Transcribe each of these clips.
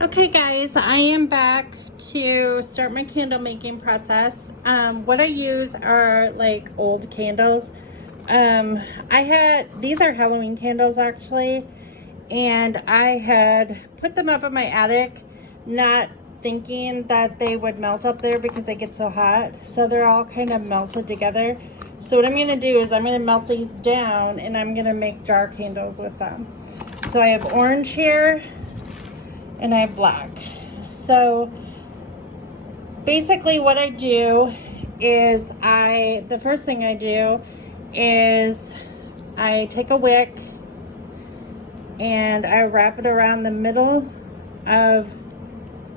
Okay guys, I am back to start my candle making process. What I use are like old candles. These are Halloween candles actually, and I had put them up in my attic, not thinking that they would melt up there because they get so hot. So they're all kind of melted together. So what I'm gonna do is I'm gonna melt these down and I'm gonna make jar candles with them. So I have orange here, and I have black. So basically what I do is the first thing I do is I take a wick and I wrap it around the middle of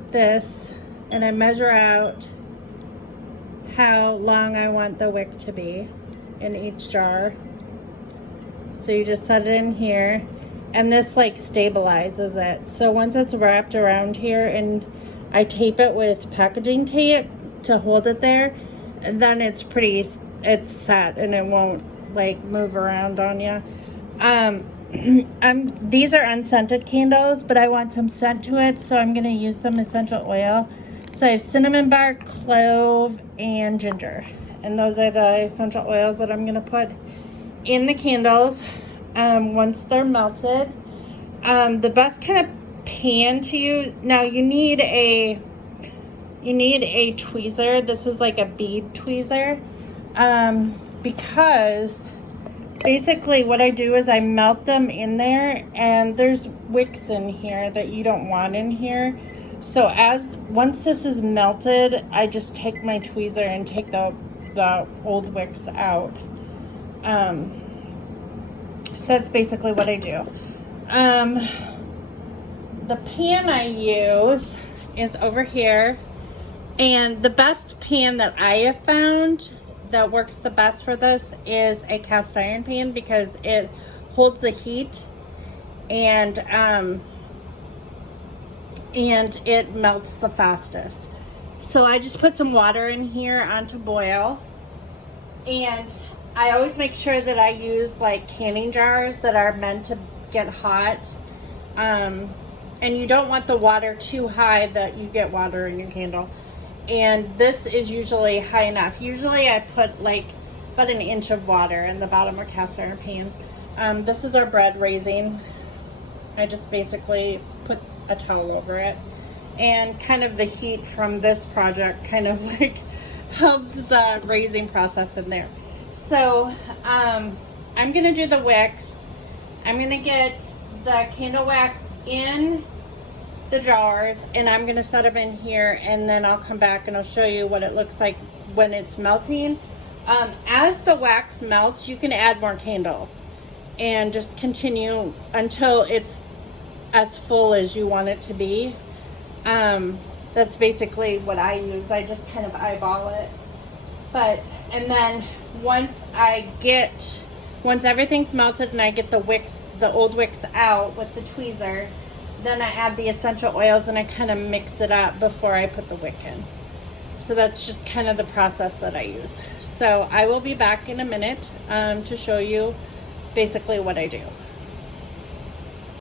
this and I measure out how long I want the wick to be in each jar. So you just set it in here. And this like stabilizes it. So once it's wrapped around here and I tape it with packaging tape to hold it there, and then it's set and it won't like move around on you. These are unscented candles, but I want some scent to it, so I'm gonna use some essential oil. So I have cinnamon bark, clove, and ginger. And those are the essential oils that I'm gonna put in the candles. Once they're melted, the best kind of pan to use, now you need a tweezer. This is like a bead tweezer, because basically what I do is I melt them in there, and there's wicks in here that you don't want in here. So once this is melted, I just take my tweezer and take the old wicks out. So that's basically what I do. The pan I use is over here, and the best pan that I have found that works the best for this is a cast iron pan, because it holds the heat and it melts the fastest. So I just put some water in here onto boil, and I always make sure that I use like canning jars that are meant to get hot. And you don't want the water too high that you get water in your candle. And this is usually high enough. Usually I put like about an inch of water in the bottom of cast iron pan. This is our bread raising. I just basically put a towel over it. And kind of the heat from this project kind of like helps the raising process in there. So I'm gonna do the wicks. I'm gonna get the candle wax in the jars, and I'm gonna set them in here, and then I'll come back and I'll show you what it looks like when it's melting. As the wax melts, you can add more candle and just continue until it's as full as you want it to be. That's basically what I use. I just kind of eyeball it. And then once everything's melted and I get the old wicks out with the tweezer, then I add the essential oils and I kind of mix it up before I put the wick in. So that's just kind of the process that I use. So I will be back in a minute to show you basically what I do.